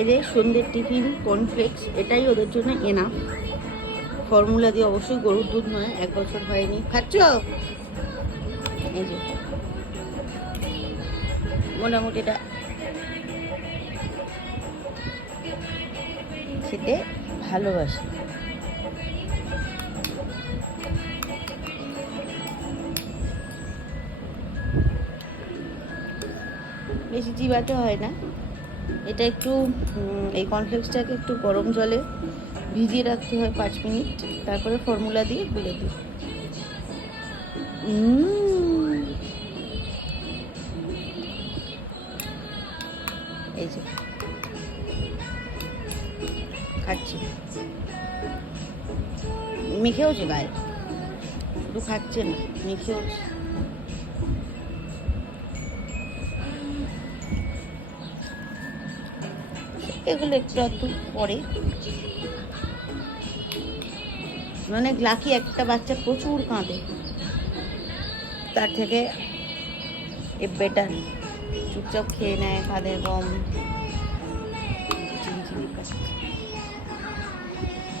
এই যে সন্ধ্যের টিফিন কর্নফ্লেক্স, এটাই ওদের জন্য এনাফ। ফর্মুলা দিয়ে, অবশ্যই গরুর দুধ নয়, 1 বছর হয়নি। খাচ্ছ? এই যে মোটামুটি এটা খেতে ভালোবাসে। বেশি চিবাতে হয় না এটা। একটু এই কর্নফ্লেক্সটাকে একটু গরম জলে ভিজিয়ে রাখতে হয় 5 মিনিট, তারপরে ফর্মুলা দিয়ে গুলে দিই। এই যে খাচ্ছি, মেখেওছে গায়ে, শুধু খাচ্ছে না, মেখেওছে। এগুলো একটু আধটু পরে, মানে লাকি একটা বাচ্চা প্রচুর কাঁদে, তার থেকে এ বেটার। চুপচাপ খেয়ে নেয়, কাঁদে কম।